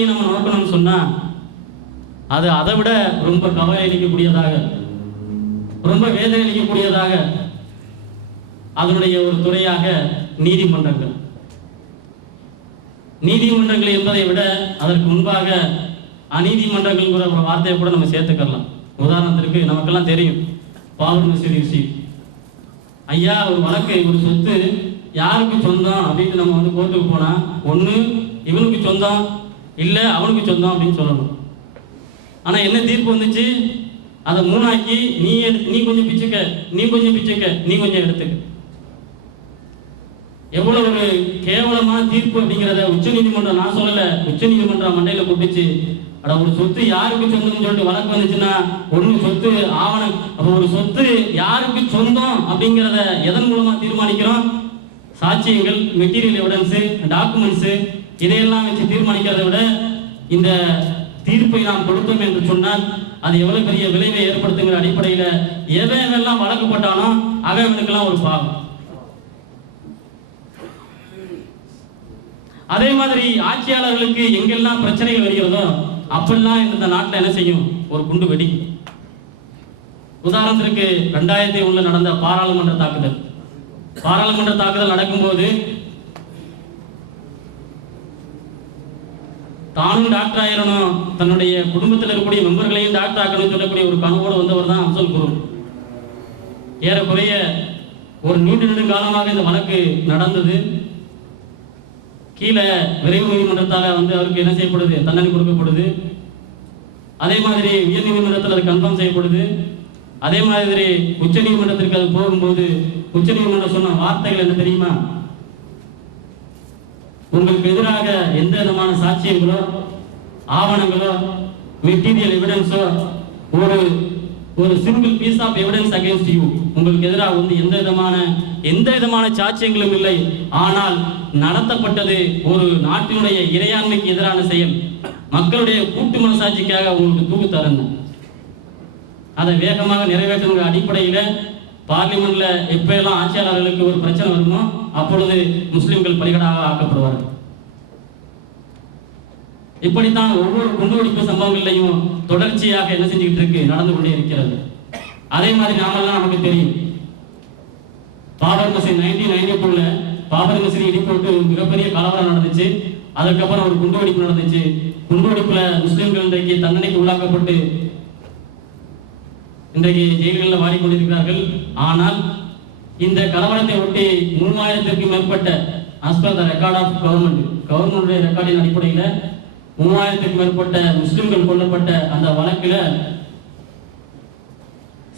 நம்ம நோக்கணும்னு சொன்னா அது அதை விட ரொம்ப கவலை அளிக்கக்கூடியதாக, ரொம்ப வேதனை அளிக்கக்கூடியதாக அதனுடைய ஒரு துறையாக நீதிமன்றங்கள். நீதிமன்றங்கள் என்பதை விட அதற்கு முன்பாக அநீதிமன்றங்கள்ங்கிற ஒரு வார்த்தையை கூட நம்ம சேர்த்துக்கலாம். உதாரணத்திற்கு நமக்கெல்லாம் தெரியும் பாபர் மசூதி விஷயம். ஐயா, ஒரு வழக்கு, ஒரு சொத்து யாருக்கு சொந்தம் அப்படின்னு நம்ம வந்து கோர்ட்டுக்கு போனா ஒன்று இவனுக்கு சொந்தம், இல்லை அவனுக்கு சொந்தம் அப்படின்னு சொல்லணும். ஆனால் என்ன தீர்ப்பு வந்துச்சு? அதை மூணாக்கி நீ கொஞ்சம் பிச்சுக்க, நீ கொஞ்சம் பிச்சுக்க, நீ கொஞ்சம் எடுத்துக்க. எவ்வளவு ஒரு கேவலமான தீர்ப்பு அப்படிங்கிறத உச்ச நீதிமன்றம், நான் சொல்லல, உச்ச நீதிமன்றம் மண்டையில கூப்பிச்சு, அட ஒரு சொத்து யாருக்கு சொந்தம்னு சொல்லிட்டு வழக்கு வந்துச்சுன்னா ஒன்று சொத்து ஆவணம். அப்போ ஒரு சொத்து யாருக்கு சொந்தம் அப்படிங்கிறத எதன் மூலமா தீர்மானிக்கிறோம்? சாட்சியங்கள், மெட்டீரியல் எவிடன்ஸு, டாக்குமெண்ட்ஸு, இதையெல்லாம் வச்சு தீர்மானிக்கிறத விட இந்த தீர்ப்பை நாம் கொடுத்தோம் என்று சொன்னால் அது எவ்வளவு பெரிய விளைவை ஏற்படுத்துங்கிற அடிப்படையில் எவெல்லாம் வழக்கப்பட்டானோ அவனுக்கெல்லாம் ஒரு பாவம். அதே மாதிரி ஆட்சியாளர்களுக்கு எங்கெல்லாம் பிரச்சனைகள் வருகிறதோ அப்பெல்லாம் இந்த நாட்டில் என்ன செய்யும்? ஒரு குண்டு வெடி. உதாரணத்திற்கு 2001 நடந்த பாராளுமன்ற தாக்குதல் நடக்கும்போது தானும் டாக்டர் ஆயிரணும், தன்னுடைய குடும்பத்தில் இருக்கக்கூடிய மெம்பர்களையும் டாக்டர் ஆக்கணும்னு சொல்லக்கூடிய ஒரு கனவோடு வந்தவர் தான் அப்சல் குரு. ஏறக்குறைய ஒரு நீண்ட காலமாக இந்த வழக்கு நடந்தது. கீழே விரைவு நீதிமன்றத்தால் வந்து அவருக்கு என்ன செய்யப்படுது? தண்டனை கொடுக்கப்படுது. அதே மாதிரி உயர் நீதிமன்றத்தில் அது கன்ஃபார்ம் செய்யப்படுது. அதே மாதிரி உச்ச நீதிமன்றத்திற்கு அது போகும்போது உச்ச நீதிமன்றம் சொன்ன வார்த்தைகள் என்ன தெரியுமா? உங்களுக்கு எதிராக எந்த விதமான சாட்சியங்களோ, ஆவணங்களோ, மெட்டீரியல் எவிடன்ஸோ, ஒரு single piece of evidence against you, உங்களுக்கு எதிராக வந்து எந்த விதமான சாட்சியங்களும் இல்லை. ஆனால் நடத்தப்பட்டது ஒரு நாட்டினுடைய இறையாண்மைக்கு எதிரான செயல், மக்களுடைய கூட்டு மனசாட்சிக்காக உங்களுக்கு தூக்கு தரங்க. அதை வேகமாக நிறைவேற்றுகிற அடிப்படையில் பார்லிமெண்ட்ல எப்ப எல்லாம் ஆட்சியாளர்களுக்கு ஒரு பிரச்சனை வருமோ அப்பொழுது முஸ்லிம்கள் பலிகடாக ஆக்கப்படுவார்கள். இப்படித்தான் ஒவ்வொரு குண்டுவெடிப்பு சம்பவங்களையும் தொடர்ச்சியாக என்ன செஞ்சுக்கிட்டு இருக்கு? நடந்து கொண்டே இருக்கிறது. அதே மாதிரி நாமெல்லாம் நமக்கு தெரியும், பாபர் மசூதி 1992 பாபர் மசூதி இடிப்போட்டு மிகப்பெரிய கலவரம் நடந்துச்சு. அதுக்கப்புறம் ஒரு குண்டுவெடிப்பு நடந்துச்சு. குண்டுவெடிப்புல முஸ்லிம்கள் இன்றைக்கு தண்டனைக்கு உள்ளாக்கப்பட்டு இன்றைக்கு ஜெயில்களில் வாடிக்கொண்டிருக்கிறார்கள். ஆனால் இந்த கலவரத்தை ஒட்டி 3000க்கும் மேற்பட்ட as per the record of government ரெக்கார்டின் அடிப்படையில் 3000க்கும் மேற்பட்ட முஸ்லிம்கள் கொல்லப்பட்ட அந்த வழக்கில்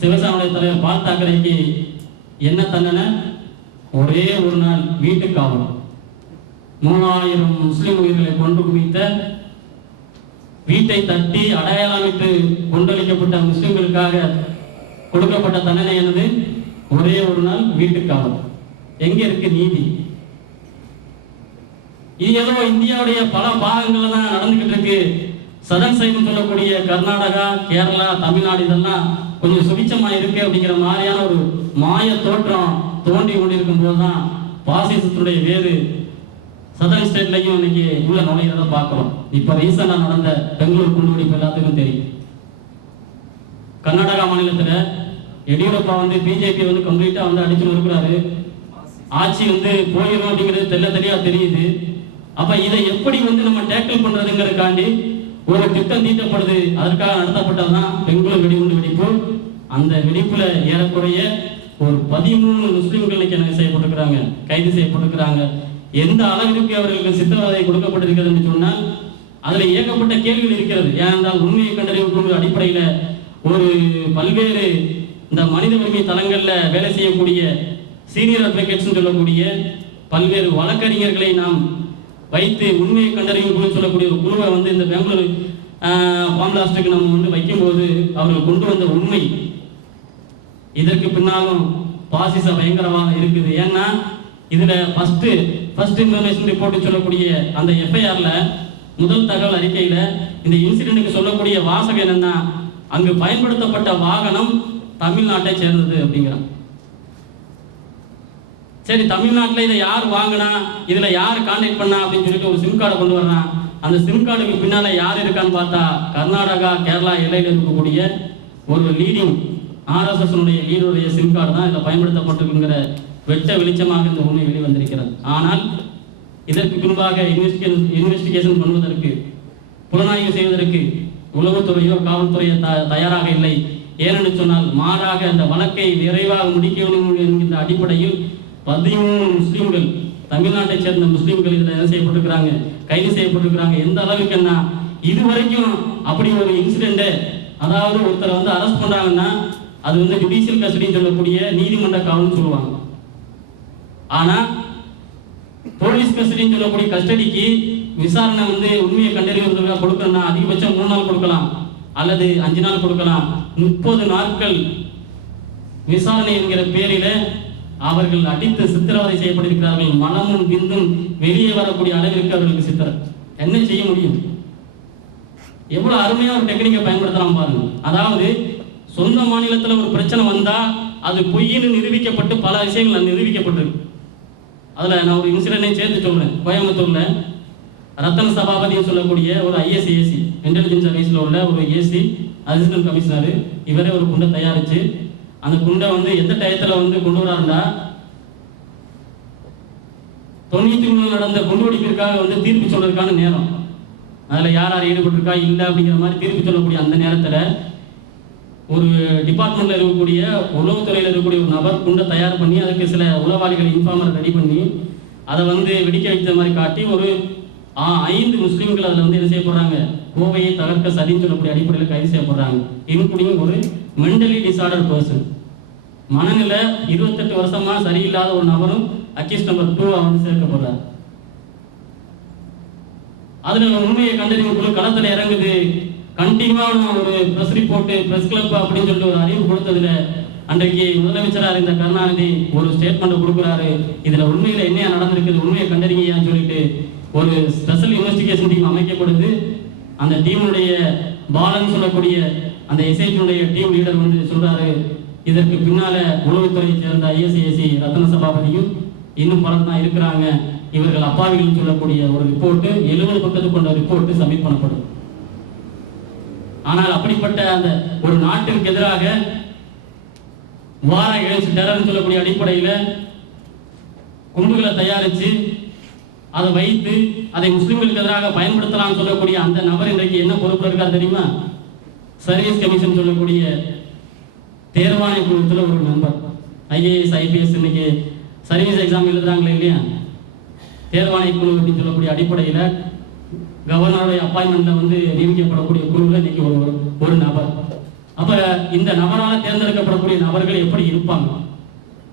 சிவசேனாவுடைய தலைவர் பால் தாக்கரேக்கு என்ன தண்டனை? ஒரே ஒரு நாள் வீட்டு காவல். 3000 முஸ்லிம் உயிர்களை கொண்டு குவித்த, வீட்டை தட்டி அடையாளமிட்டு கொண்டளிக்கப்பட்ட முஸ்லிம்களுக்காக கொடுக்கப்பட்ட தண்டனை என்னது? ஒரே ஒரு நாள் வீட்டு காவல். எங்க இருக்கு நீதி? இது ஏதோ இந்தியாவுடைய பல பாகங்கள்ல தான் நடந்துகிட்டு இருக்கு. சதன் சைடு சொல்லக்கூடிய கர்நாடகா, கேரளா, தமிழ்நாடு இதெல்லாம் கொஞ்சம் சுபிச்சமா இருக்கு அப்படிங்கிற மாதிரியான ஒரு மாய தோற்றம் தோண்டி கொண்டிருக்கும் போதுதான் பாசிசத்துடைய வேறு சதர்ன் ஸ்டேட்லையும் இன்னைக்கு உள்ள நுழைகிறத பார்க்கிறோம். இப்ப ரீசெண்டா நடந்த பெங்களூர் குண்டுவெடிப்பு எல்லாத்துக்கும் தெரியும். கர்நாடகா மாநிலத்துல எடியூரப்பா வந்து பிஜேபி வந்து கம்ப்ளீட்டா வந்து அடிச்சு நொறுக்கிறாரு. ஆட்சி வந்து போயிடும் அப்படிங்கிறது தெளிவா தெரியுது. அப்ப இதை எப்படி வந்து நம்ம டேக்கிள் பண்றதுங்கிறதுக்காண்டி ஒரு திட்டம் தீட்டப்படுது. அதற்காக நடத்தப்பட்டதுதான் பெங்களூர் வெடிகுண்டு வெடிப்பு. அந்த வெடிப்புல ஏறக்குறைய ஒரு 13 முஸ்லிம்கள் என்ன செய்யப்பட்டிருக்கிறாங்க, கைது செய்யப்பட்டிருக்கிறாங்க. எந்த அளவிற்கு அவர்களுக்கு சித்திரவதை கொடுக்கப்பட்டிருக்கிறது என்று சொன்னால் அதுல ஏகப்பட்ட கேள்விகள் இருக்கிறது. ஏனென்றால் உண்மையை கண்டறியக்கூடிய அடிப்படையில ஒரு பல்வேறு இந்த மனித உரிமை தளங்கள்ல வேலை செய்யக்கூடிய சீனியர் அட்வொகேட்ஸ் சொல்லக்கூடிய பல்வேறு வழக்கறிஞர்களை நாம் வைத்து உண்மையை கண்டறியும் சொல்லக்கூடிய ஒரு குழுவை வந்து இந்த பெங்களூர் பாம்லாஸ்டுக்கு நம்ம வந்து வைக்கும்போது அவர்கள் கொண்டு வந்த உண்மை, இதற்கு பின்னாலும் பாசிச பயங்கரமாக இருக்குது. ஏன்னா இதுல ஃபர்ஸ்ட் இன்ஃபர்மேஷன் ரிப்போர்ட் சொல்லக்கூடிய அந்த எஃப்ஐஆர்ல முதல் தகவல் அறிக்கையில இந்த இன்சிடென்ட்டுக்கு சொல்லக்கூடிய வாசகம் என்னன்னா, அங்கு பயன்படுத்தப்பட்ட வாகனம் தமிழ்நாட்டை சேர்ந்தது அப்படிங்கிறான். சரி, தமிழ்நாட்டில் இதை யார் வாங்கினா, இதில் யார் கான்டாக்ட் பண்ணா அப்படின்னு சொல்லிட்டு ஒரு சிம் கார்டை கொண்டு வர்றான். அந்த சிம் கார்டுக்கு பின்னால யார் இருக்கான்னு பார்த்தா கர்நாடகா கேரளா எல்லையில் இருக்கக்கூடிய ஒரு லீடிங் RSS லீடருடைய சிம் கார்டு தான் இதில் பயன்படுத்தப்பட்டிருக்குங்கிற வெட்ட வெளிச்சமாக இந்த உண்மை வெளிவந்திருக்கிறது. ஆனால் இதற்கு பின்பாக இன்வெஸ்டிகேஷன் பண்ணுவதற்கு, புலனாய்வு செய்வதற்கு உளவுத்துறையோ காவல்துறையோ தயாராக இல்லை. ஏனென்று சொன்னால் மாறாக அந்த வழக்கை விரைவாக முடிக்க வேண்டும் என்கின்ற அடிப்படையில் 13 முஸ்லீம்கள், தமிழ்நாட்டை சேர்ந்த முஸ்லீம்கள் இதில் என்ன செய்யப்பட்டிருக்கிறாங்க, கைது செய்யப்பட்டிருக்கிறாங்க. எந்த அளவுக்குன்னா இதுவரைக்கும் அப்படி ஒரு இன்சிடென்ட், அதாவது ஒருத்தரை வந்து அரெஸ்ட் பண்றாங்கன்னா அது வந்து ஜுடிஷியல் கஸ்டடின்னு சொல்லக்கூடிய நீதிமன்ற காவல்னு சொல்லுவாங்க. ஆனா போலீஸ் கஸ்டடின்னு சொல்லக்கூடிய கஸ்டடிக்கு விசாரணை வந்து உண்மையை கண்டறிவதற்காக கொடுக்கணும்னா அதிகபட்சம் 3 நாள் கொடுக்கலாம் அல்லது 5 நாள் கொடுக்கலாம். 30 நாட்கள் விசாரணை என்கிற பேரில அவர்கள் அடித்து சித்திரவதை செய்யப்பட்டிருக்கிறார்கள். மனமும் விந்தும் வெளியே வரக்கூடிய அளவிற்கு அவர்களுக்கு சித்திரை. என்ன செய்ய முடியும்? எவ்வளவு அருமையா ஒரு டெக்னிக்கை பயன்படுத்தலாம் பாருங்க. அதாவது சொந்த மாநிலத்தில் ஒரு பிரச்சனை வந்தா அது பொய்ன்னு நிரூபிக்கப்பட்டு பல விஷயங்கள் நிரூபிக்கப்பட்டிருக்கு. அதுல நான் ஒரு இன்சிடென்ட் சேர்த்து சொல்றேன். கோயம்புத்தூர்ல ரத்தன சபாபதினு சொல்லக்கூடிய ஒரு ISAC இன்டெலிஜென்ஸ் சர்வீஸ்ல உள்ள ஒரு AC அசிஸ்டன்ட் கமிஷனர், இவரே ஒரு குண்டை தயாரிச்சு அந்த குண்டை வந்து எந்த டயத்துல வந்து கொண்டு வராருந்தா 93 நடந்த குண்டு வெடிப்பிற்காக வந்து தீர்ப்பு சொல்றதுக்கான நேரம். அதுல யார் யார் ஈடுபட்டிருக்கா இல்லை அப்படிங்கிற மாதிரி தீர்ப்பு சொல்லக்கூடிய அந்த நேரத்துல ஒரு டிபார்ட்மெண்ட்ல இருக்கக்கூடிய உளவுத்துறையில் இருக்கக்கூடிய ஒரு நபர் குண்டை தயார் பண்ணி அதுக்கு சில உளவாளிகள் இன்ஃபார்மர் ரெடி பண்ணி அதை வந்து வெடிக்க வைத்த மாதிரி காட்டி ஒரு 5 முஸ்லீம்கள் அதில் வந்து என்ன செய்யப்படுறாங்க, கோவையை தகர்க்க சதின்னு சொல்லக்கூடிய அடிப்படையில் கைது செய்யப்படுறாங்க. இன்க்ளூடிங் ஒரு மென்டலி டிசார்டர் பர்சன், மனநிலை 28 வருஷமா சரியில்லாத ஒரு நபரும் அக்யூஸ் நம்பர் 2 வந்து சேர்க்கப்படுறாரு. அதுல உண்மையை கண்டறியும் குழு களத்தில் இறங்குது. கண்டினியூவான ஒரு பிரஸ் ரிப்போர்ட், பிரஸ் கிளப் அப்படின்னு சொல்லிட்டு ஒரு அறிவு கொடுத்ததுல அன்றைக்கு முதலமைச்சராக இருந்த கருணாநிதி ஒரு ஸ்டேட்மெண்ட் கொடுக்குறாரு. இதுல உண்மையில என்ன நடந்திருக்குது, உண்மையை கண்டறிங்கன்னு சொல்லிட்டு ஒரு ஸ்பெஷல் இன்வெஸ்டிகேஷன் டீம் அமைக்கப்படுது. அந்த டீமுடைய பாலன் சொல்லக்கூடிய அந்த எஸ்ஐடியுடைய டீம் லீடர் வந்து சொல்றாரு, இதற்கு பின்னால உளவுத்துறையை சேர்ந்த ISAC ரத்தன சபாபதியும் இன்னும் பலர் தான் இருக்கிறாங்க, இவர்கள் அப்பாவிகள் சொல்லக்கூடிய ஒரு ரிப்போர்ட் 70 பக்கத்துக்கு கொண்ட ரிப்போர்ட் சப்மிட் பண்ணப்படும். ஆனால் அப்படிப்பட்ட அந்த ஒரு நாட்டிற்கு எதிராக வார எகென்ஸ்ட் டெரர்னு சொல்லக்கூடிய அடிப்படையில் குண்டுகளை தயாரித்து அதை வைத்து அதை முஸ்லிம்களுக்கு எதிராக பயன்படுத்தலாம் சொல்லக்கூடிய அந்த நபர் இன்றைக்கு என்ன பொறுப்பு இருக்கார் தெரியுமா? சர்வீஸ் கமிஷன் சொல்லக்கூடிய தேர்வாணை குழுத்தில் ஒரு மெம்பர். IAS IPS இன்னைக்கு சர்வீஸ் எக்ஸாம் எழுதுறாங்களே இல்லையா, தேர்வாணை குழு அப்படின்னு சொல்லக்கூடிய அடிப்படையில் கவர்னருடைய அப்பாயின்மெண்ட்ல வந்து நியமிக்கப்படக்கூடிய குழுவில் இன்னைக்கு ஒரு நபர். அப்ப இந்த நபரால் தேர்ந்தெடுக்கப்படக்கூடிய நபர்கள் எப்படி இருப்பாங்க,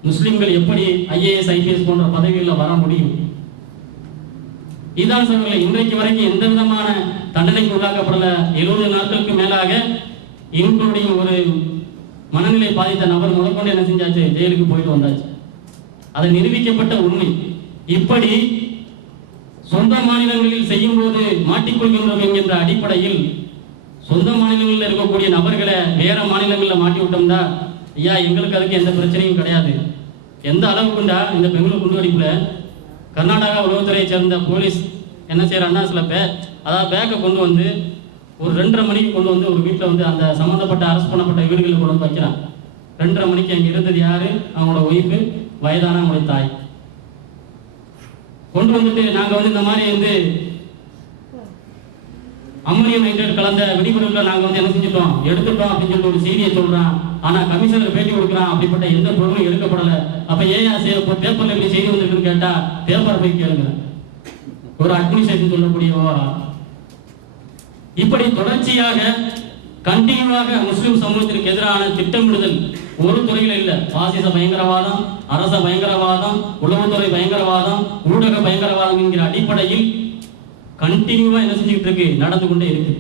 முஸ்லிம்கள் எப்படி IAS IPS போன்ற பதவிகளில் வர முடியும்? இதான் சொல்ல இன்றைக்கு வரைக்கும் எந்த விதமான தண்டனைக்கு உள்ளாக்கப்படல. 70 நாட்களுக்கு மேலாக இன்க்ளூடிங் ஒரு மனநிலை பாதித்த நபர் முதற்கொண்டு என்ன செஞ்சாச்சு, ஜெயிலுக்கு போயிட்டு வந்தாச்சு. அது நிரூபிக்கப்பட்ட உண்மை. இப்படி சொந்த மாநிலங்களில் செய்யும் போது மாட்டிக்கொள்கின்றோம் என்கின்ற அடிப்படையில் சொந்த மாநிலங்களில் இருக்கக்கூடிய நபர்களை வேற மாநிலங்களில் மாட்டி விட்டோம்னா ஐயா எங்களுக்கு அதுக்கு எந்த பிரச்சனையும் கிடையாது. எந்த அளவுக்குண்டா இந்த பெங்களூர் குண்டுவெடிப்புல கர்நாடகா உளவுத்துறையை சேர்ந்த போலீஸ் என்ன செய்யறாங்கன்னா சில அதாவது பேக்கை கொண்டு வந்து ஒரு 2:30 மணிக்கு கொண்டு வந்து ஒரு வீட்டில் வந்து அந்த சம்மந்தப்பட்ட அரெஸ்ட் பண்ணப்பட்ட வீடுகளில் கொண்டு வந்து வைக்கிறான். 2:30 மணிக்கு அங்கே இருந்தது யாரு, அவங்களோட ஒய்ஃபு, வயதான அவங்களுடைய தாய். கொண்டு வந்துட்டு நாங்க வந்து இந்த மாதிரி வந்து அம்மோனியம் நைட்ரேட் கலந்த வெடிபொருட்களை நாங்க வந்து என்ன செஞ்சுட்டோம், எடுத்துட்டோம் அப்படின்னு சொல்லிட்டு ஒரு செய்தியை சொல்றான். ஆனா கமிஷனர் பேட்டி கொடுக்குறான், அப்படிப்பட்ட எந்த பொருளும் எடுக்கப்படல. அப்ப ஏன் பேப்பர்ல எப்படி செய்தி வந்திருக்குன்னு கேட்டா பேப்பர் போய் கேளுங்க, ஒரு அட்மினிஸ்ட்ரேஷன் சொல்லக்கூடிய இப்படி தொடர்ச்சியாக கண்டினியூவாக முஸ்லிம் சமூகத்திற்கு எதிரான திட்டமிடுதல் ஒரு துறையில இல்ல. பாசிச பயங்கரவாதம், அரச பயங்கரவாதம், உளவுத்துறை பயங்கரவாதம், ஊடக பயங்கரவாதம் என்கிற அடிப்படையில் கண்டினியூவா என்ன செஞ்சுக்கிட்டு இருக்கு, நடந்து கொண்டே இருக்கு.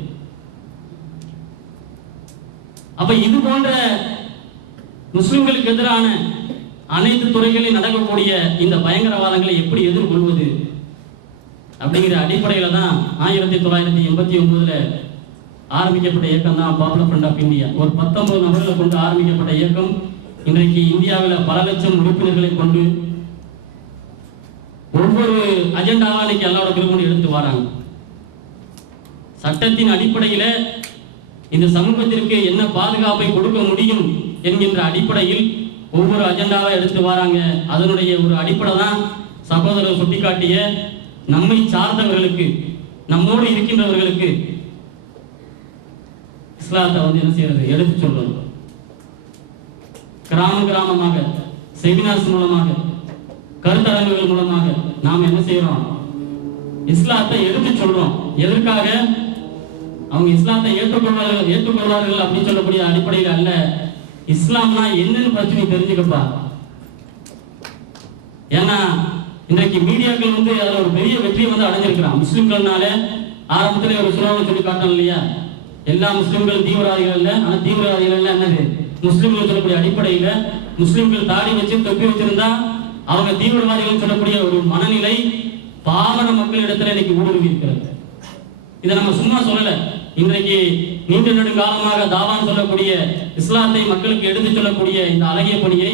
அப்ப இது போன்ற முஸ்லிம்களுக்கு எதிரான அனைத்து துறைகளில் நடக்கக்கூடிய இந்த பயங்கரவாதங்களை எப்படி எதிர்கொள்வது அப்படிங்கிற அடிப்படையில தான் 1989 ஆரம்பிக்கப்பட்ட இயக்கம் தான் பாப்புலர் ஃப்ரண்ட் ஆஃப் இந்தியா. ஒரு 19 நபர்களை கொண்டு ஆரம்பிக்கப்பட்ட இயக்கம் இன்றைக்கு இந்தியாவில் பல லட்சம் உறுப்பினர்களை கொண்டு ஒவ்வொரு அஜெண்டாவா இன்னைக்கு எல்லாரோட விரும்பி எடுத்து வராங்க. சட்டத்தின் அடிப்படையில் இந்த சமூகத்திற்கு என்ன பாதுகாப்பை கொடுக்க முடியும் என்கின்ற அடிப்படையில் ஒவ்வொரு அஜெண்டாவை எடுத்து வராங்க. அதனுடைய ஒரு அடிப்படை தான் சகோதரர் சுட்டிக்காட்டிய நம்மை சார்ந்தவர்களுக்கு, நம்மோடு இருக்கின்றவர்களுக்கு இஸ்லாத்தை என்ன செய்யறது, எடுத்து சொல்றது. கிராமமாக செமினார்ஸ் மூலமாக, கருத்தரங்குகள் மூலமாக நாம் என்ன செய்யறோம், இஸ்லாத்தை எடுத்து சொல்றோம். எதற்காக? அவங்க இஸ்லாத்தை ஏற்றுக்கொள்வார்கள் அப்படின்னு சொல்லக்கூடிய அடிப்படையில் அல்ல. இஸ்லாம்னா என்னன்னு பிரச்சனை தெரிஞ்சுக்கப்பா. ஏன்னா இன்றைக்கு மீடியாக்கள் அதுல ஒரு பெரிய வெற்றியை அடைஞ்சிருக்கிறான். முஸ்லிம்கள்னால ஆரம்பத்திலே ஒரு சுலோகம் சொல்லி காட்டணும் இல்லையா, எல்லா முஸ்லிம்கள் தீவிரவாதிகள் இல்ல, ஆனா தீவிரவாதிகள் இல்ல என்னது, முஸ்லிம்கள் சொல்லக்கூடிய அடிப்படையில முஸ்லிம்கள் தாடி வச்சு தொப்பி வச்சிருந்தா அவங்க தீவிரவாதிகள் சொல்லக்கூடிய ஒரு மனநிலை பாமர மக்களிடத்துல இன்னைக்கு ஊடுருவி இருக்கிறது. இதை நம்ம சும்மா சொல்லல. இன்றைக்கு நீண்ட நெடுங்காலமாக தாவான்னு சொல்லக்கூடிய இஸ்லாத்தை மக்களுக்கு எடுத்து சொல்லக்கூடிய இந்த அழகிய பணியை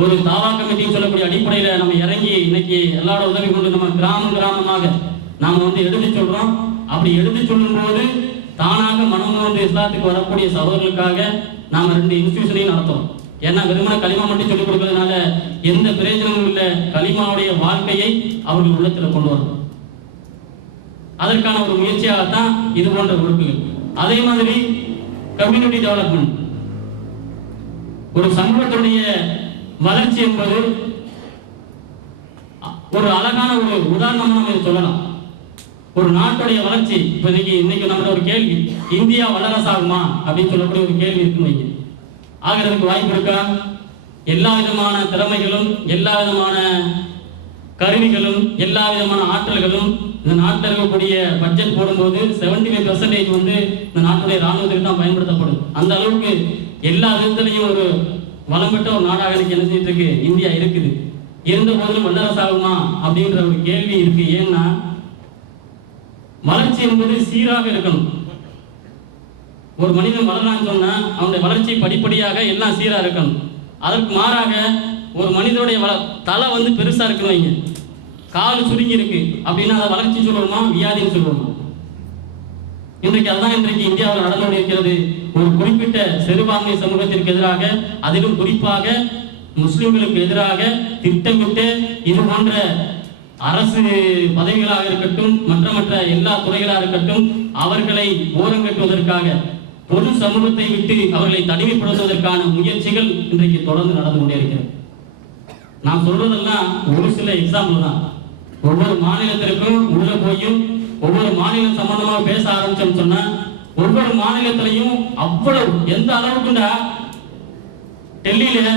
ஒரு தாவா கமிட்டின்னு சொல்லக்கூடிய அடிப்படையில நம்ம இறங்கி இன்னைக்கு எல்லாரோட உதவி கொண்டு நம்ம கிராமமாக நாம எடுத்து சொல்றோம். அப்படி எடுத்து சொல்லும் போது தானாக மனம் இஸ்லாத்துக்கு வரக்கூடிய சகோதரர்களுக்காக நாம 2 இன்ஸ்டிடியூஷனையும் நடத்துறோம். ஏன்னா வெறுமன களிமா மட்டும் சொல்லிக் கொடுக்கறதுனால எந்த பிரயோஜனமும் இல்லை. களிமாவுடைய வாழ்க்கையை அவர்கள் உள்ளத்துல கொண்டு வரணும். அதற்கான ஒரு முயற்சியாகத்தான் இது போன்ற பொறுப்புகள். அதே மாதிரி கம்யூனிட்டி டெவலப்மெண்ட், ஒரு சமூகத்துடைய வளர்ச்சி என்பது ஒரு அழகான ஒரு உதாரணமா நம்ம சொல்லலாம். ஒரு நாட்டுடைய வளர்ச்சி இன்னைக்கு நம்ம ஒரு கேள்வி, இந்தியா வல்லரசாகுமா அப்படின்னு சொல்லக்கூடிய ஒரு கேள்வி இருக்கு. ஆகிறதுக்கு வாய்ப்பு இருக்கா? எல்லா விதமான திறமைகளும், எல்லா விதமான கருவிகளும், எல்லா விதமான ஆற்றல்களும் இந்த நாட்டில் இருக்கக்கூடிய பட்ஜெட் போடும்போது 75% இந்த நாட்டுடைய ராணுவத்துக்கு தான் பயன்படுத்தப்படும். அந்த அளவுக்கு எல்லா விதத்திலையும் ஒரு வளம் பெற்ற ஒரு நாடாக என்ன செஞ்சிட்டு இருக்கு இந்தியா இருக்குது. இருந்த போதிலும் வல்லரசாகுமா அப்படின்ற ஒரு கேள்வி இருக்கு. ஏன்னா வளர்ச்சி என்பது சீராக இருக்கணும். ஒரு மனிதன் வளரலான்னு சொன்னா அவனுடைய வளர்ச்சி படிப்படியாக எல்லாம் சீரா இருக்கணும். அதற்கு மாறாக ஒரு மனிதனுடைய தலை பெருசா இருக்கணும், வைங்க, கால் சுருங்கி இருக்கு அப்படின்னா அதை வளர்ச்சி சொல்லுவோமா, வியாதின்னு சொல்லுவோமா? இன்றைக்கு அதுதான் இன்றைக்கு இந்தியாவில் நடந்து கொண்டிருக்கிறது. ஒரு குறிப்பிட்ட சிறுபான்மை சமூகத்திற்கு எதிராக, அதிலும் குறிப்பாக முஸ்லிம்களுக்கு எதிராக திட்டமிட்டு இது போன்ற அரசு பதவிகளாக இருக்கட்டும், மற்ற எல்லா துறைகளாக இருக்கட்டும், அவர்களை ஓரங்கட்டுவதற்காக, பொது சமூகத்தை விட்டு அவர்களை தனிமைப்படுத்துவதற்கான முயற்சிகள் இன்றைக்கு தொடர்ந்து நடந்து கொண்டே இருக்கிறது. நான் சொல்றதெல்லாம் ஒரு சில எக்ஸாம்பிள் தான். ஒவ்வொரு மாநிலத்திற்கும் உள்ள போயும் ஒவ்வொரு மாநிலம் சம்பந்தமாக பேச ஆரம்பிச்சோம்னு சொன்னா ஒவ்வொரு மாநிலத்திலையும் அவ்வளவு எந்த அளவுக்குண்டா, டெல்லியில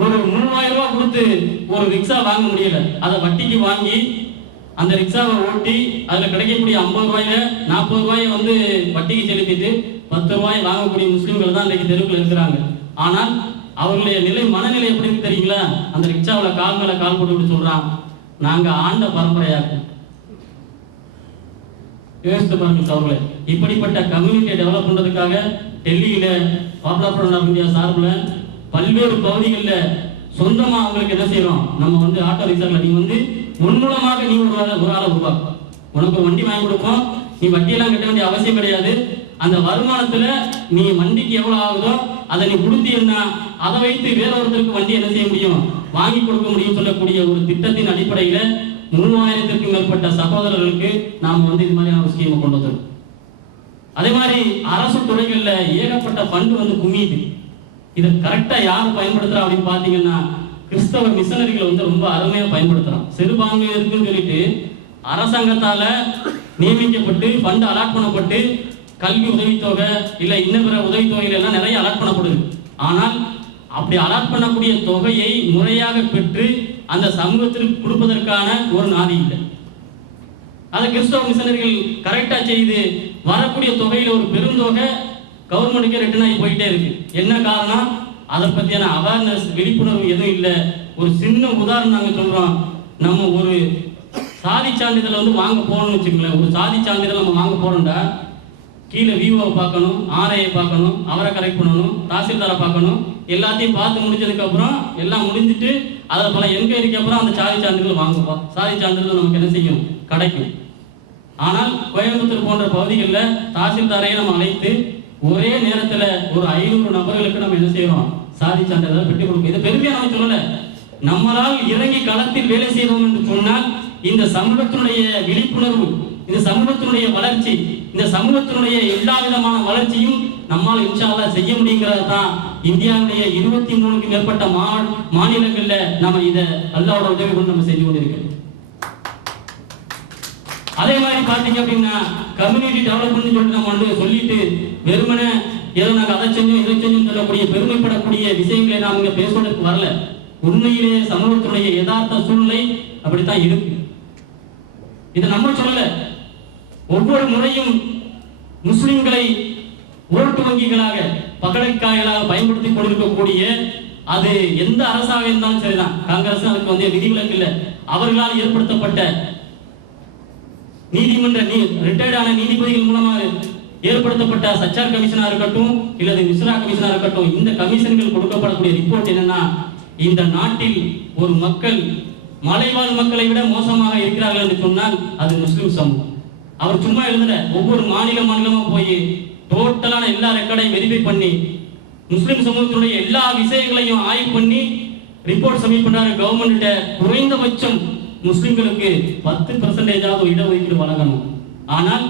ஒரு 3000 ரூபாய் கொடுத்து ஒரு ரிக்ஷா வாங்க முடியல. அதை வட்டிக்கு வாங்கி அந்த ரிக்ஷாவை ஓட்டி அதுல கிடைக்கக்கூடிய 50 ரூபாயில 40 ரூபாயை வட்டிக்கு செலுத்திட்டு 10 ரூபாய் வாங்கக்கூடிய முஸ்லிம்கள் தான் இன்னைக்கு தெருவில் இருக்கிறாங்க. ஆனால் அவர்களுடைய மனநிலை எப்படி இருக்கு தெரியுங்களா? அந்த ரிக்ஷாவில் கால் மேல கால் போட்டு சொல்றான், நாங்க ஆண்ட பரம்பரையாக்கு. யோசித்து பாருங்க அவர்களே. இப்படிப்பட்ட கம்யூனிட்டியை டெவலப் பண்றதுக்காக டெல்லியில பாப்புலர் ஃப்ரண்ட் ஆஃப் இந்தியா சார்பில் பல்வேறு பகுதிகளில் சொந்தமா அவங்களுக்கு என்ன செய்யறோம், நம்ம ஆட்டோ ரிக்ஷாக்களை நீ முன்மூலமாக நீ ஒரு ஆளை உருவாக்கும். உனக்கு ஒரு வண்டி வாங்கி கொடுப்போம், நீ வட்டியெல்லாம் கட்ட வேண்டிய அவசியம் கிடையாது. அந்த வருமானத்துல நீ வண்டிக்கு எவ்வளவு ஆகுதோ அதை நீ கொடுத்தீங்கன்னா அதை வைத்து வேற ஒருத்தருக்கு வண்டி என்ன செய்ய முடியும், வாங்கி கொடுக்க முடியும் சொல்லக்கூடிய ஒரு திட்டத்தின் அடிப்படையில 3000க்கும் மேற்பட்ட சகோதரர்களுக்கு நாம் இது மாதிரியான ஒரு ஸ்கீமை கொண்டு வந்தோம். அதே மாதிரி அரசு துறைகள்ல ஏகப்பட்ட ஃபண்டு குமியுது. இதை கரெக்டா யார் பயன்படுத்துறா அப்படின்னு பாத்தீங்கன்னா கிறிஸ்தவ மிஷனரிகள் ரொம்ப அருமையா பயன்படுத்துறான். சிறுபான்மையினருக்குன்னு சொல்லிட்டு அரசாங்கத்தால நியமிக்கப்பட்டு ஃபண்ட் அலாட் பண்ணப்பட்டு கல்வி உதவித்தொகை இல்ல இன்னும் பிற உதவித்தொகைகள் எல்லாம் நிறைய அலாட் பண்ணப்படுது. ஆனால் அப்படி அலாட் பண்ணக்கூடிய தொகையை முறையாக பெற்று அந்த சமூகத்திற்கு கொடுப்பதற்கான ஒரு நாதி இல்லை. அதை கிறிஸ்தவ மிஷனரிகள் கரெக்டா செய்து வரக்கூடிய தொகையில ஒரு பெருந்தொகை கவர்மெண்ட்டுக்கே ரிட்டர்ன் ஆகி போயிட்டே இருக்கு. என்ன காரணம்? அதை பத்தியான அவேர்னஸ், விழிப்புணர்வு எதுவும் இல்லை. ஒரு சின்ன உதாரணம் நாங்க சொல்றோம். நம்ம ஒரு சாதி சான்றிதழ் வாங்க போகணும்னு வச்சுக்கோங்களேன். ஒரு சாதி சான்றிதழ் நம்ம வாங்க போறோம்டா, கீழே விஓவை பார்க்கணும், ஆர்ஐயை பார்க்கணும், அவரை கரெக்ட் பண்ணணும், தாசில்தாரை பார்க்கணும். எல்லாத்தையும் பார்த்து முடிஞ்சதுக்கு அப்புறம் எல்லாம் முடிஞ்சிட்டு அதை பல என்கொயரிக்கு அப்புறம் அந்த சாதி சான்றிதழ் வாங்குவோம். சாதி சான்றிதழ் நமக்கு என்ன செய்யும், கிடைக்கும். ஆனால் கோயம்புத்தூர் போன்ற பகுதிகளில் தாசில்தாரையை நம்ம அழைத்து ஒரே நேரத்தில் ஒரு 500 நபர்களுக்கு நம்ம என்ன செய்யறோம், சாதி சான்றிதழ் பெற்றுக் கொடுக்கும். இது பெருமையா நம்ம சொல்லல, நம்மளால் இறங்கி களத்தில் வேலை செய்வோம் என்று சொன்னால் இந்த சமூகத்தினுடைய விழிப்புணர்வு, இந்த சமூகத்தினுடைய வளர்ச்சி, இந்த சமூகத்தினுடைய எல்லா விதமான வளர்ச்சியும் நம்மால் இன்ஷா அல்லாஹ் செய்ய முடியுங்கிறது தான் இந்தியாவுடைய 23க்கும் மேற்பட்ட மாநிலங்கள்ல நம்ம இதை அல்லாஹ்வோட உதவி கொண்டு நம்ம செஞ்சு கொண்டிருக்கிறோம். அதே மாதிரி பாத்தீங்க அப்படின்னா கம்யூனிட்டி டெவலப்மெண்ட் சொல்லிட்டு நம்ம வந்து சொல்லிட்டு வெறுமனே ஏதோ நாங்கள் அதை செஞ்சோம் இதை செஞ்சோம் சொல்லக்கூடிய பெருமைப்படக்கூடிய விஷயங்களை நாம் இங்க பேசுவதற்கு வரல. உண்மையிலேயே சமூகத்தினுடைய யதார்த்த சூழ்நிலை அப்படித்தான் இருக்கு. இதை நம்ம சொல்லல. ஒவ்வொரு முறையும் முஸ்லிம்களை ஓட்டு வங்கிகளாக பகடைக்காய்களாக பயன்படுத்தி கொண்டிருக்கக்கூடிய அது எந்த அரசாக இருந்தாலும் சரிதான், காங்கிரஸ் அதுக்கு வந்து விதிவிலக்கு இல்லை. அவர்களால் ஏற்படுத்தப்பட்ட நீதிமன்ற ரிட்டையர்டான நீதிபதிகள் மூலமாக ஏற்படுத்தப்பட்ட சச்சார் கமிஷனா இருக்கட்டும் இல்லது மிஸ்ரா கமிஷனா இருக்கட்டும், இந்த கமிஷன்கள் கொடுக்கப்படக்கூடிய ரிப்போர்ட் என்னன்னா, இந்த நாட்டில் ஒரு மக்கள் மலைவாழ் மக்களை விட மோசமாக இருக்கிறார்கள் என்று சொன்னால் அது முஸ்லிம் சமூகம். அவர் சும்மா எழுதுற ஒவ்வொரு மாநிலமா போய் டோட்டலான எல்லா ரெக்கார்டையும் வெரிஃபை பண்ணி முஸ்லிம் சமூகத்தினுடைய எல்லா விஷயங்களையும் ஆய்வு பண்ணி ரிப்போர்ட் சப்மிட் பண்றாரு கவர்மெண்ட். குறைந்தபட்சம் முஸ்லிம்களுக்கு 10% இடஒதுக்கீடு வழங்கணும். ஆனால்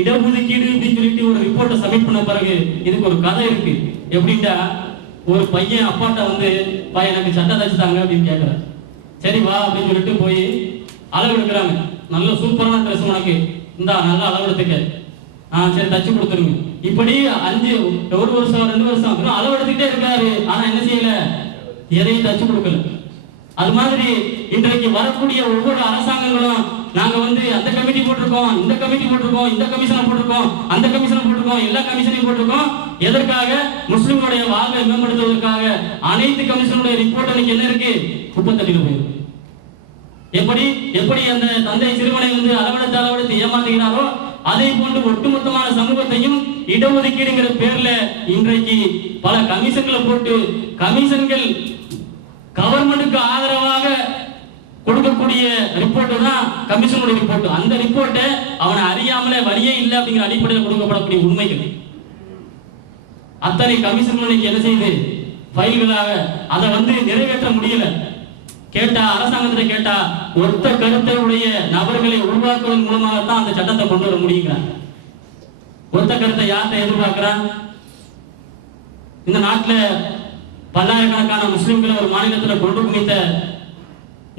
இடஒதுக்கீடு அப்படின்னு சொல்லிட்டு ஒரு ரிப்போர்ட்டை சப்மிட் பண்ண பிறகு இதுக்கு ஒரு கதை இருக்கு. எப்படின்னா, ஒரு பையன் அப்பாட்ட வந்து எனக்கு சட்டை தச்சு தாங்க அப்படின்னு கேட்கிறார். சரி வா அப்படின்னு சொல்லிட்டு போய் அளவு எடுக்கிறாங்க. நல்ல சூப்பரான ட்ரெஸ் உனக்கு இந்தா நல்லா அளவு எடுத்துக்க, சரி தச்சு கொடுத்துருங்க. இப்படி 1 வருஷம் 2 வருஷம் அளவு எடுத்துக்கிட்டே இருக்காரு. ஆனா என்ன செய்யல, எதையும் தச்சு கொடுக்கல. அது மாதிரி இன்றைக்கு வரக்கூடிய ஒவ்வொரு அரசாங்கங்களும் நாங்க வந்து அந்த கமிட்டி போட்டிருக்கோம், இந்த கமிட்டி போட்டிருக்கோம், இந்த கமிஷனை போட்டிருக்கோம், அந்த கமிஷனை போட்டிருக்கோம், எல்லா கமிஷனையும் போட்டிருக்கோம். எதற்காக? முஸ்லிம்களுடைய வாழ்வை மேம்படுத்துவதற்காக. அனைத்து கமிஷனுடைய ரிப்போர்ட் இன்னைக்கு என்ன இருக்கு, குப்பத்தட்டில போயிருக்கு. எப்படி அந்த தந்தை சிறுவனை வந்து அளவெடுத்து ஏமாத்துகிறாரோ அதே போன்று ஒட்டுமொத்தமான சமூகத்தையும் இடஒதுக்கீடுங்கிற பேர்ல இன்றைக்கு பல கமிஷன்களை போட்டு கமிஷன்கள் கவர்மெண்ட்டுக்கு ஆதரவாக கொடுக்கக்கூடிய ரிப்போர்ட் தான் கமிஷனுடைய ரிப்போர்ட். அந்த ரிப்போர்ட்டை அவனை அறியாமலே வழியே இல்லை அப்படிங்கிற அடிப்படையில் கொடுக்கப்படக்கூடிய உண்மைகள் அத்தனை கமிஷன்களுக்கு என்ன செய்யுது, ஃபைல்களாக அதை வந்து நிறைவேற்ற முடியல. கேட்டா அரசாங்கத்தில் கேட்டா ஒத்த கருத்தை உடைய நபர்களை உருவாக்குவதன் மூலமாகத்தான் அந்த சட்டத்தை கொண்டு வர முடியுங்கிறான். ஒத்த கருத்தை யார்கிட்ட எதிர்பார்க்கிறான்? இந்த நாட்டில் பல்லாயிரக்கணக்கான முஸ்லிம்களை ஒரு மாநிலத்தில் கொண்டு குவித்த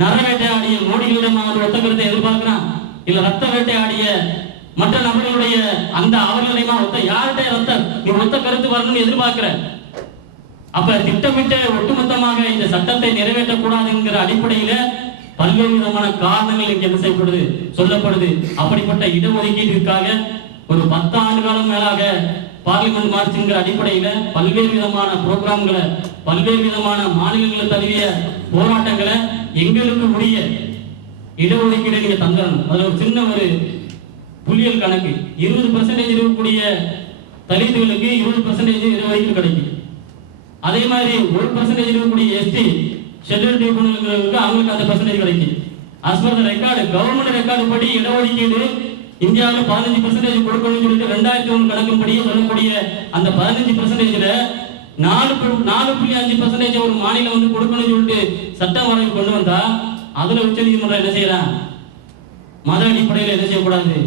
நர வேட்டையாடிய மோடிகளிடம் அவர் ஒத்த கருத்தை எதிர்பார்க்கிறான்? இல்ல ரத்த வேட்டையாடிய மற்ற நபர்களுடைய அந்த அவர்களிடமா யார்கிட்ட நீ ஒத்த கருத்து வரணும்னு எதிர்பார்க்கிற? அப்ப திட்டமிட்ட ஒட்டுமொத்தமாக இந்த சட்டத்தை நிறைவேற்றக்கூடாதுங்கிற அடிப்படையில பல்வேறு விதமான காரணங்கள் இங்க என்ன செய்யப்படுது, சொல்லப்படுது. அப்படிப்பட்ட இடஒதுக்கீட்டிற்காக ஒரு 10 ஆண்டு காலம் மேலாக பார்லிமெண்ட் மார்ச்சுங்கிற அடிப்படையில பல்வேறு விதமான புரோகிராம்களை பல்வேறு விதமான மாநிலங்களை தழுவிய போராட்டங்களை எங்களுக்கு உரிய இடஒதுக்கீடு நீங்க தந்துடணும். அதுல ஒரு சின்ன ஒரு புள்ளியல் கணக்கு, 20% இருக்கக்கூடிய தலித்துகளுக்கு 20% இடஒதுக்கீடு கிடைக்கும். அதே மாதிரி 1% இருக்கக்கூடிய எஸ்டி ஷெட்யூல்ட் ட்ரைபுனல்களுக்கு அவங்களுக்கு அந்த பெர்சன்டேஜ் கிடைக்கும். as per the record government record படி இடஒதுக்கீடு இந்தியாவில் 15% கொடுக்கணும்னு சொல்லிட்டு 2001 கணக்குப்படி சொல்லக்கூடிய அந்த 15%ல 4.5% ஒரு மாநிலம் வந்து கொடுக்கணும்னு சொல்லிட்டு சட்டம் வரைவு கொண்டு வந்தா அதுல உச்ச நீதிமன்றம் என்ன செய்யறான், மத அடிப்படையில் என்ன செய்யக்கூடாது,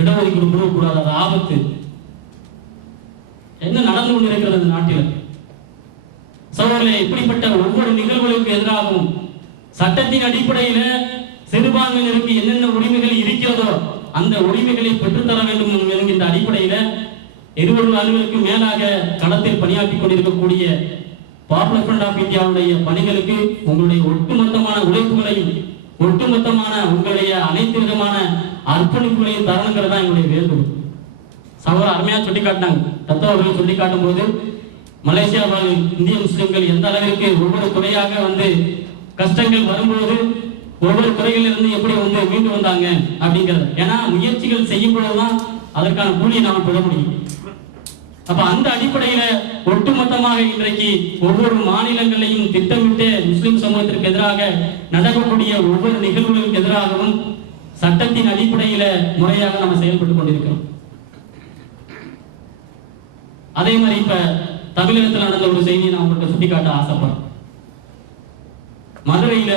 இடஒதுக்கீடு கொடுக்கக்கூடாது, அது ஆபத்து. என்ன நடந்து கொண்டிருக்கிறது நாட்டில்? சோழர்களே, இப்படிப்பட்ட ஒவ்வொரு நிகழ்வுகளுக்கு எதிராகவும் சட்டத்தின் அடிப்படையில சிறுபான்மையினருக்கு என்னென்ன உரிமைகள் இருக்கிறதோ அந்த உரிமைகளை பெற்றுத்தர வேண்டும் என்கின்ற அடிப்படையில 20 ஆண்டுகளுக்கு மேலாக களத்தில் பணியாற்றி கொண்டிருக்கக்கூடிய பாப்புலர் ஃப்ரண்ட் ஆஃப் இந்தியாவுடைய பணிகளுக்கு உங்களுடைய ஒட்டுமொத்தமான உழைப்புகளையும் ஒட்டுமொத்தமான உங்களுடைய அனைத்து விதமான அர்ப்பணிப்புகளையும் தரணுங்கிறதா எங்களுடைய வேண்டுகோள். சகோதரர் அருமையா சொல்லி காட்டினாங்க. தத்துவ அவர்கள் சொல்லி காட்டும் போது மலேசியாவில் இந்திய முஸ்லிம்கள் எந்த அளவிற்கு ஒவ்வொரு துறையாக வந்து கஷ்டங்கள் வரும்போது ஒவ்வொரு துறைகளிலிருந்து எப்படி வந்து மீண்டு வந்தாங்க அப்படிங்கிறது. ஏன்னா முயற்சிகள் செய்யும் பொழுதுதான் அதற்கான கூலியை நாம் பெற முடியும். அப்ப அந்த அடிப்படையில ஒட்டுமொத்தமாக இன்றைக்கு ஒவ்வொரு மாநிலங்களையும் திட்டமிட்டு முஸ்லிம் சமூகத்திற்கு எதிராக நடக்கக்கூடிய ஒவ்வொரு நிகழ்வுகளுக்கு எதிராகவும் சட்டத்தின் அடிப்படையில முறையாக நம்ம செயல்பட்டு கொண்டிருக்கிறோம். அதே மாதிரி இப்ப தமிழகத்தில் நடந்த ஒரு செய்தியை நான் உங்களுக்கு சுட்டிக்காட்ட ஆசைப்படுறேன். மதுரையில,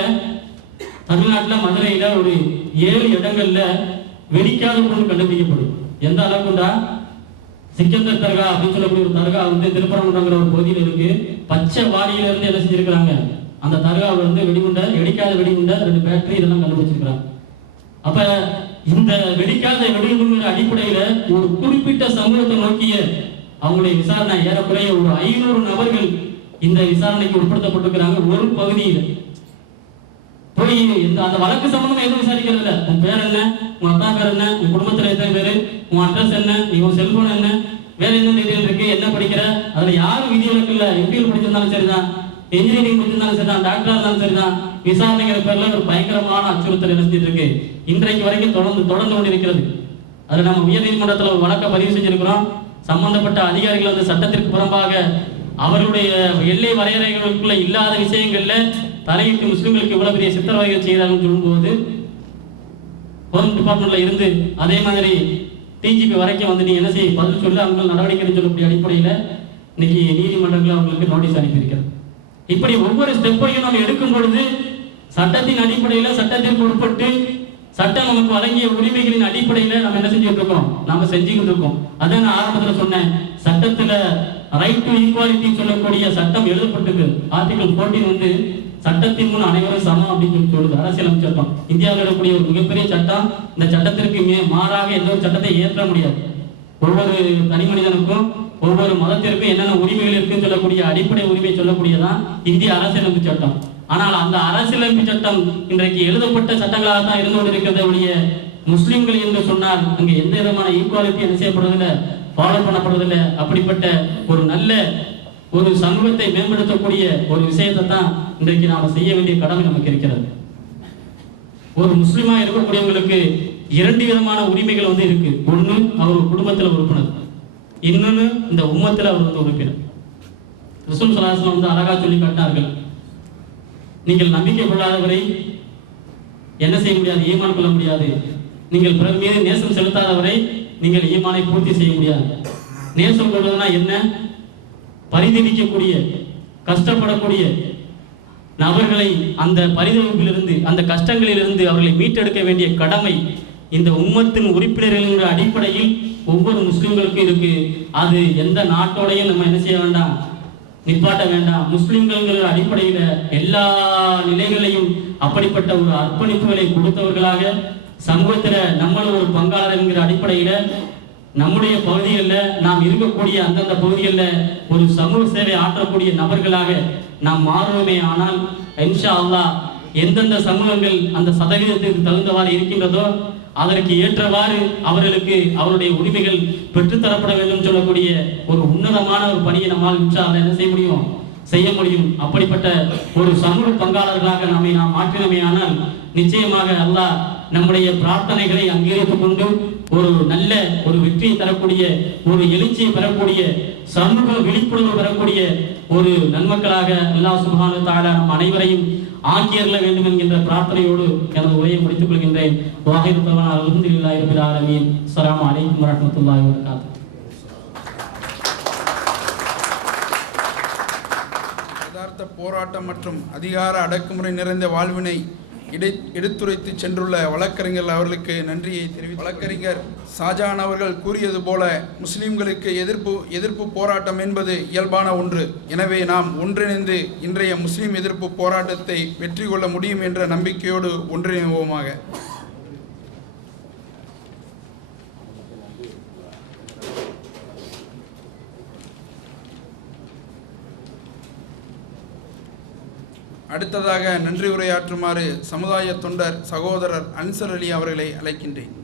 தமிழ்நாட்டில் மதுரையில ஒரு 7 இடங்கள்ல வெடிக்காத பொருள் கண்டுபிடிக்கப்படும். எந்த அளவுக்குண்டா, சிக்கந்தர் தர்கா அப்படின்னு சொல்லக்கூடிய ஒரு தர்கா வந்து திருப்பரங்குன்றங்கிற ஒரு பகுதியில் இருக்கு. பச்சை வாரியில இருந்து என்ன செஞ்சிருக்கிறாங்க, அந்த தர்காவில் வந்து வெடிகுண்ட, வெடிக்காத வெடிகுண்ட 2 பேட்டரி இதெல்லாம் கண்டுபிடிச்சிருக்கிறாங்க. அப்ப இந்த வெடிக்காத வெடிகுண்டுங்கிற அடிப்படையில ஒரு குறிப்பிட்ட சமூகத்தை நோக்கிய அவங்களுடைய விசாரணை ஏறக்குறைய ஒரு 500 நபர்கள் இந்த விசாரணைக்கு உட்படுத்தப்பட்டிருக்கிறாங்க. ஒரு பகுதியில் போய் அந்த வழக்கு சம்பந்தமா எதுவும் விசாரிக்கிறது இல்லை. உன் பேர் என்ன, உன் அப்பா பேர் என்ன, உன் குடும்பத்துல எத்தனை பேரு, உன் அட்ரஸ் என்ன, நீ உன் செல்போன் என்ன, வேற என்ன டீட்டெயில் இருக்கு, என்ன படிக்கிற, அதுல யாரும் விதிவிலக்கு இல்ல. எம்பிஎல் படிச்சிருந்தாலும் சரிதான், இன்ஜினியரிங் முடிச்சிருந்தாலும் சரிதான், டாக்டரா இருந்தாலும் சரிதான், விசாரணைங்கிற பேர்ல ஒரு பயங்கரமான அச்சுறுத்தல் நடந்துட்டு இருக்கு. இன்றைக்கு வரைக்கும் தொடர்ந்து கொண்டிருக்கிறது. அது நம்ம உயர்நீதிமன்றத்தில் ஒரு வழக்கை பதிவு செஞ்சிருக்கிறோம். சம்பந்தப்பட்ட அதிகாரிகள் வந்து சட்டத்திற்கு புறம்பாக அவர்களுடைய எல்லை வரையறைகளுக்குள்ள இல்லாத விஷயங்கள்ல தலையிட்டு முஸ்லிம்களுக்கு இவ்வளவு பெரிய சித்திரவதைகள் செய்தார்கள் சொல்லும்போது ஹோம் டிபார்ட்மெண்ட்ல இருந்து அதே மாதிரி டிஜிபி வரைக்கும் வந்து நீ என்ன செய்ய பதில் சொல்ல அவங்க நடவடிக்கை சொல்லக்கூடிய அடிப்படையில் இன்னைக்கு நீதிமன்றங்கள் அவங்களுக்கு நோட்டீஸ் அனுப்பியிருக்கிறது. இப்படி ஒவ்வொரு ஸ்டெப்பையும் நம்ம எடுக்கும் பொழுது சட்டத்தின் அடிப்படையில் சட்டத்திற்கு உட்பட்டு சட்டம் நமக்கு வழங்கிய உரிமைகளின் அடிப்படையில் நம்ம என்ன செஞ்சுட்டு இருக்கோம், நாம செஞ்சுக்கிட்டு இருக்கோம். அதான் நான் ஆரம்பத்தில் சொன்னேன், சட்டத்துல ரைட் டு ஈக்வாலிட்டி சொல்லக்கூடிய சட்டம் எழுதப்பட்டது. ஆர்டிகல் 14 வந்து சட்டத்தின் முன் அனைவரும் சமம் அப்படின்னு சொல்லுது அரசியலமைப்பு சட்டம். இந்தியாவில் இருக்கக்கூடிய ஒரு மிகப்பெரிய சட்டம். இந்த சட்டத்திற்கு மாறாக எந்த ஒரு சட்டத்தை ஏற்ற முடியாது. ஒவ்வொரு தனி மனிதனுக்கும் ஒவ்வொரு மதத்திற்கும் என்னென்ன உரிமைகள் இருக்குன்னு சொல்லக்கூடிய அடிப்படை உரிமை சொல்லக்கூடியதான் இந்திய அரசியலமைப்பு சட்டம். ஆனால் அந்த அரசியலமைப்பு சட்டம் இன்றைக்கு எழுதப்பட்ட சட்டங்களாக தான் இருந்து கொண்டிருக்கிறத ஒழிய முஸ்லிம்கள் என்று சொன்னால் அங்கே எந்த விதமான ஈக்குவாலிட்டி என்ன செய்யப்படுறதில்லை, ஃபாலோ பண்ணப்படுறதில்லை. அப்படிப்பட்ட ஒரு நல்ல ஒரு சமூகத்தை மேம்படுத்தக்கூடிய ஒரு விஷயத்தை தான் இன்றைக்கு நாம செய்ய வேண்டிய கடமை நமக்கு இருக்கிறது. ஒரு முஸ்லிமா இருக்கக்கூடியவங்களுக்கு 2 விதமான உரிமைகள் வந்து இருக்கு. ஒண்ணு அவர் குடும்பத்தில் உறுப்பினர், இன்னொன்னு இந்த உம்மத்தில் அவர் வந்து உறுப்பினர். ரசூல் ஸல்லல்லாஹு அலைஹி வஸல்லம் வந்து அழகா சொல்லி காட்டினார்கள், நீங்கள் நம்பிக்கை கொள்ளாதவரை என்ன செய்ய முடியாது, ஈமான் கொள்ள முடியாது. நீங்கள் பிறர் மீது நேசம் செலுத்தாதவரை நீங்கள் ஈமானை பூர்த்தி செய்ய முடியாது. நேசம் கொள்வதுனா என்ன, பரிதவிக்கக்கூடிய கஷ்டப்படக்கூடிய நபர்களை அந்த பரிதவிப்பிலிருந்து அந்த கஷ்டங்களிலிருந்து அவர்களை மீட்டெடுக்க வேண்டிய கடமை இந்த உம்மத்தின் உறுப்பினர்கள் அடிப்படையில் ஒவ்வொரு முஸ்லிம்களுக்கும் இருக்கு. அது எந்த நாட்டோடையும் நம்ம என்ன செய்ய வேண்டாம், நிப்பாட்ட வேண்டாம். முஸ்லிம்கள் அடிப்படையில எல்லா நிலைகளையும் அப்படிப்பட்ட ஒரு அர்ப்பணிப்புகளை கொடுத்தவர்களாக சமூகத்துல நம்மளும் ஒரு பங்காளர் என்கிற அடிப்படையில நம்முடைய பகுதிகளில் நாம் இருக்கக்கூடிய அந்தந்த பகுதிகளில் ஒரு சமூக சேவை ஆற்றக்கூடிய நபர்களாக நாம் மாறுவோமே ஆனால் இன்ஷா அல்லாஹ் எந்தெந்த சமூகங்கள் அந்த சதவீதத்திற்கு தகுந்தவாறு இருக்கின்றதோ அதற்கு ஏற்றவாறு அவர்களுக்கு அவருடைய உரிமைகள் பெற்றுத்தரப்பட வேண்டும் சொல்லக்கூடிய ஒரு உன்னதமான ஒரு பணியை நம்மால் இன்ஷா அல்லாஹ் என்ன செய்ய முடியும். அப்படிப்பட்ட ஒரு சமூக பங்காளர்களாக நம்மை நாம் மாற்றினமே ஆனால் நிச்சயமாக அல்லாஹ் நம்முடைய பிரார்த்தனைகளை அங்கீகரித்துக் கொண்டு ஒரு நல்ல ஒரு வெற்றியை தரக்கூடிய ஒரு எழுச்சியை பெறக்கூடிய சமூக விழிப்புணர்வு பெறக்கூடிய ஒரு நன்மக்களாக அல்லாஹ் சுப்ஹானஹு வ தஆலா நம் அனைவரையும் ஆக்கியர்ல வேண்டும் என்கின்ற பிரார்த்தனையோடு எனது உரையை முடித்துக் கொள்கின்றேன். வாஹிரு தவானா அல்ஹம்துலில்லாஹி ரப்பில் ஆலமீன். அஸ்ஸலாமு அலைக்கும் வரஹ்மத்துல்லாஹி வபரகாத்துஹு. யதார்த்த போராட்டம் மற்றும் அதிகார அடக்குமுறை நிறைந்த வாழ்வினை எடுத்துரைத்து சென்றுள்ள வழக்கறிஞர் அவர்களுக்கு நன்றியை தெரிவித்து, வழக்கறிஞர் ஷாஜான் அவர்கள் கூறியது போல முஸ்லிம்களுக்கு எதிர்ப்பு போராட்டம் என்பது இயல்பான ஒன்று. எனவே நாம் ஒன்றிணைந்து இன்றைய முஸ்லிம் எதிர்ப்பு போராட்டத்தை வெற்றி கொள்ள முடியும் என்ற நம்பிக்கையோடு ஒன்றிணைவோமாக. அடுத்ததாக நன்றி உரையாற்றுமாறு சமுதாய தொண்டர் சகோதரர் அன்சர் அலி அவர்களை அழைக்கின்றேன்.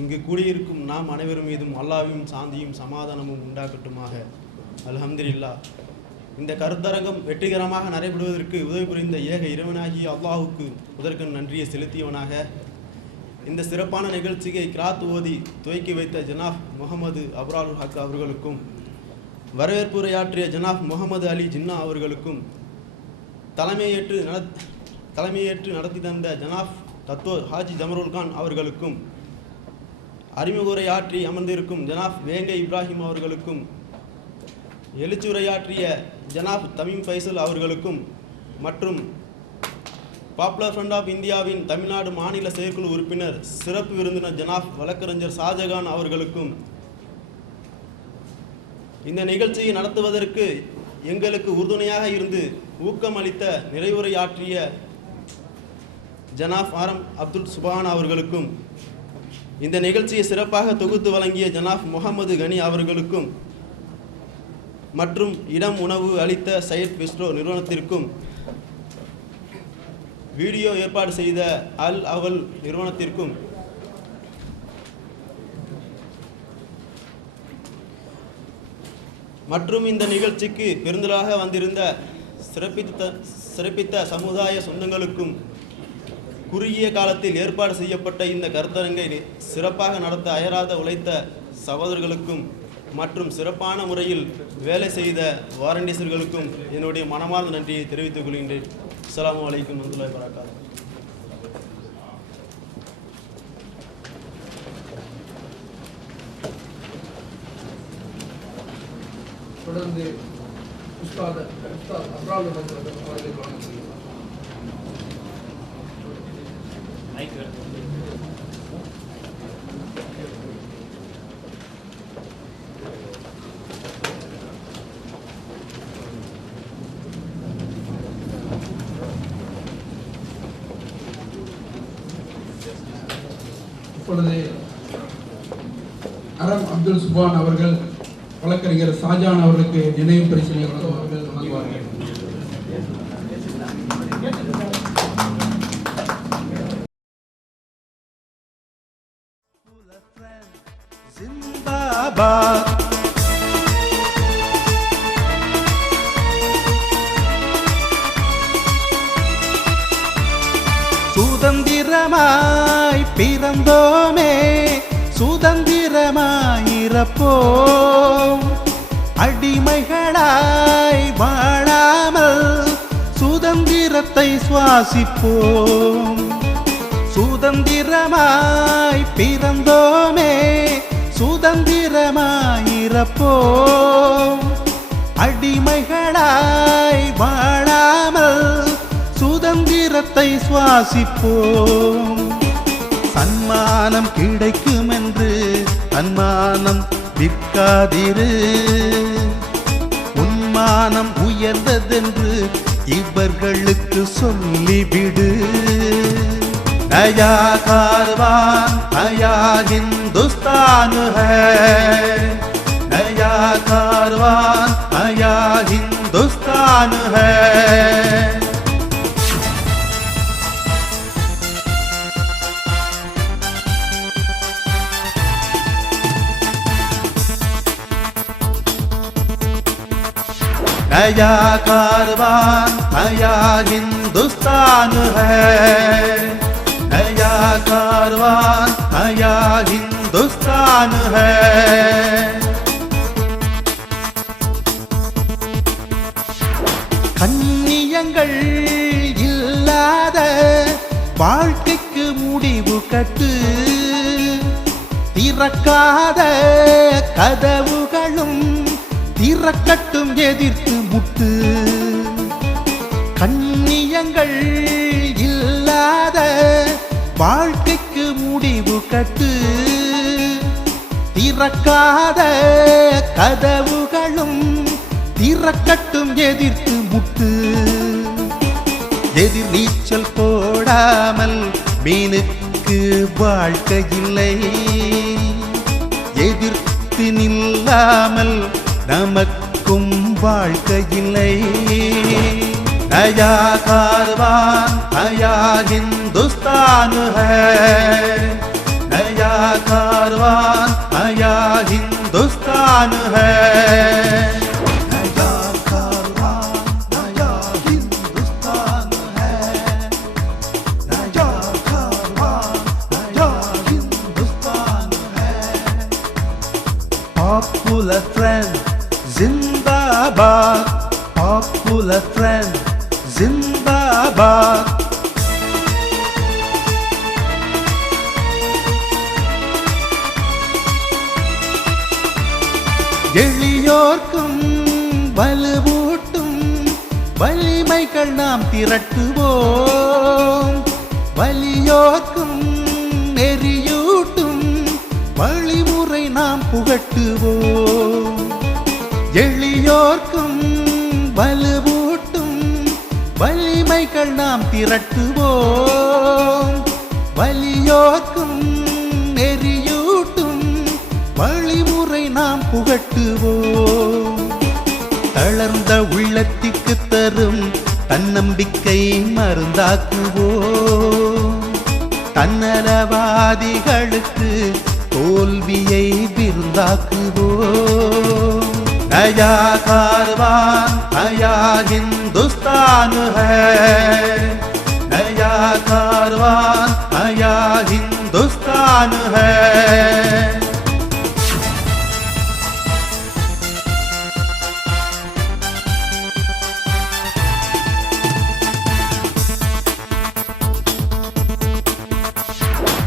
இங்கு கூடியிருக்கும் நாம் அனைவரும் மீதும் அல்லாஹ்வின் சாந்தியும் சமாதானமும் உண்டாகட்டுமாக. அல்ஹம்துலில்லாஹ். இந்த கருத்தரங்கம் வெற்றிகரமாக நடைபெறுவதற்கு உதவி புரிந்த ஏக இறைவனாகிய அல்லாஹுக்கு முதற்கண் நன்றியை செலுத்தியவனாக இந்த சிறப்பான நிகழ்ச்சியை கிராத் ஓதி துவக்கி வைத்த ஜனாப் முகமது அப்ராலுல் ஹக் அவர்களுக்கும் வரவேற்புரையாற்றிய ஜனாப் முகமது அலி ஜின்னா அவர்களுக்கும் தலைமையேற்று நடத்தி தந்த ஜனாப் தத்தோ ஹாஜி ஜமருல் கான் அவர்களுக்கும் அறிமுகவுரையாற்றி அமர்ந்திருக்கும் ஜனாப் வேங்கை இப்ராஹிம் அவர்களுக்கும் எழுச்சுரையாற்றிய ஜனாப் தமீம் ஃபைசல் அவர்களுக்கும் மற்றும் பாப்புலர் ஃப்ரண்ட் ஆஃப் இந்தியாவின் தமிழ்நாடு மாநில செயற்குழு உறுப்பினர் சிறப்பு விருந்தினர் ஜனாப் வழக்கறிஞர் ஷாஜகான் அவர்களுக்கும் இந்த நிகழ்ச்சியை நடத்துவதற்கு எங்களுக்கு உறுதுணையாக இருந்து ஊக்கமளித்த நிறைவுரையாற்றிய ஜனாப் ஆரம் அப்துல் சுபான் அவர்களுக்கும் இந்த நிகழ்ச்சியை சிறப்பாக தொகுத்து வழங்கிய ஜனாப் முகமது கனி அவர்களுக்கும் மற்றும் இடம் உணவு அளித்த சையத் பிஸ்ட்ரோ நிறுவனத்திற்கும் வீடியோ ஏற்பாடு செய்த அல் அவல் நிறுவனத்திற்கும் மற்றும் இந்த நிகழ்ச்சிக்கு பெருந்தலாக வந்திருந்த சிறப்பித்த சமுதாய சொந்தங்களுக்கும் குறுகிய காலத்தில் ஏற்பாடு செய்யப்பட்ட இந்த கருத்தரங்கை சிறப்பாக நடத்த அயராத உழைத்த சகோதரர்களுக்கும் மற்றும் சிறப்பான முறையில் வேலை செய்த வாரண்டியர்களுக்கும் என்னுடைய மனமார்ந்த நன்றியை தெரிவித்துக் கொள்கின்றேன். அஸ்ஸலாமு அலைக்கும் வரஹ்மத்துல்லாஹி வபரகாத்துஹு. தொடர்ந்து உஸ்தாத் அப்ரால் அவர்களுக்கு வழங்குகிறேன். இப்பொழுது அரம் அப்துல் சுபான் அவர்கள் வழக்கறிஞர் ஷாஜான் அவர்களுக்கு நினைவு பரிசினை வழங்குவார்கள். சுதந்திரமாய் பிறந்தோமே சுதந்திரமாயிரப்போம், அடிமைகளாய் வாழாமல் சுதந்திரத்தை சுவாசிப்போம். சுதந்திரமாய் பிறந்தோமே சுதந்திரமாயிரப்போம், அடிமைகளாய் வாழாமல் சுதந்திரத்தை சுவாசிப்போம். சன்மானம் கிடைக்கும் என்று தன்மானம் விற்காதிரு, உன்மானம் உயர்ந்ததென்று இவர்களுக்கு சொல்லிவிடு. நயா கார்வான் நயா हिंदुस्तान है, नया कारवान नया हिंदुस्तान है. नया कारवान नया हिंदुस्तान है, नया कारवान नया हिंदुस्तान है. கண்ணியங்கள் இல்லாத வாழ்க்கைக்கு முடிவு கட்டு, திறக்காத கதவுகளும் திறக்கட்டும் எதிர்த்து முட்டு. கண்ணியங்கள் இல்லாத வாழ்க்கைக்கு முடிவு கட்டு, திறக்காத கதவுகளும் திறக்கட்டும் எதிர்த்து முட்டு. எதிர் நீச்சல் போடாமல் மீனுக்கு வாழ்க்கை இல்லை, எதிர்த்து நில்லாமல் நமக்கும் வாழ்க்கை இல்லை. नया कारवान नया हिंदुस्तान है, नया कारवान नया हिंदुस्तान है. नया कारवान नया हिंदुस्तान है, नया कारवान नया हिंदुस्तान है. Popular friend Zindabad, popular friend, Zindabad. எளியோர்க்கும் வலுவூட்டும் வலிமைகள் நாம் திரட்டுவோம். வலியோர்க்கும் நெறியூட்டும் வழிமுறை நாம் புகட்டுவோம். எளியோர்க்கும் வலுவூட்டும் வலிமைகள் நாம் திரட்டுவோம். வலியோர்க்கும் நெறியூட்டும் வழிமுறை நாம் புகட்டுவோம். தளர்ந்த உள்ளத்திற்கு தரும் தன்னம்பிக்கை மருந்தாக்குவோம். தன்னலவாதிகளுக்கு தோல்வியை விருந்தாக்குவோம். நயா கார்வான் நயா हिंदुस्तान है, नया कारवान नया हिंदुस्तान है.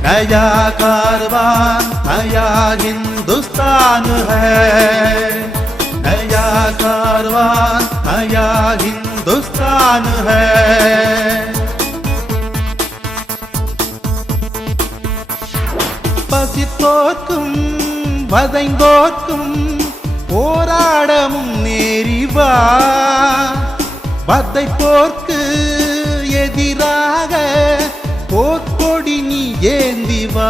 नया कारवान नया हिंदुस्तान है, नया कारवान नया हिंदुस्तान है. பசித்தோர்க்கும் வதைந்தோர்க்கும் போராடமும் நேரிவா. வதை போர்க்கு எதிராக போர்க்கொடி நீ ஏந்திவா.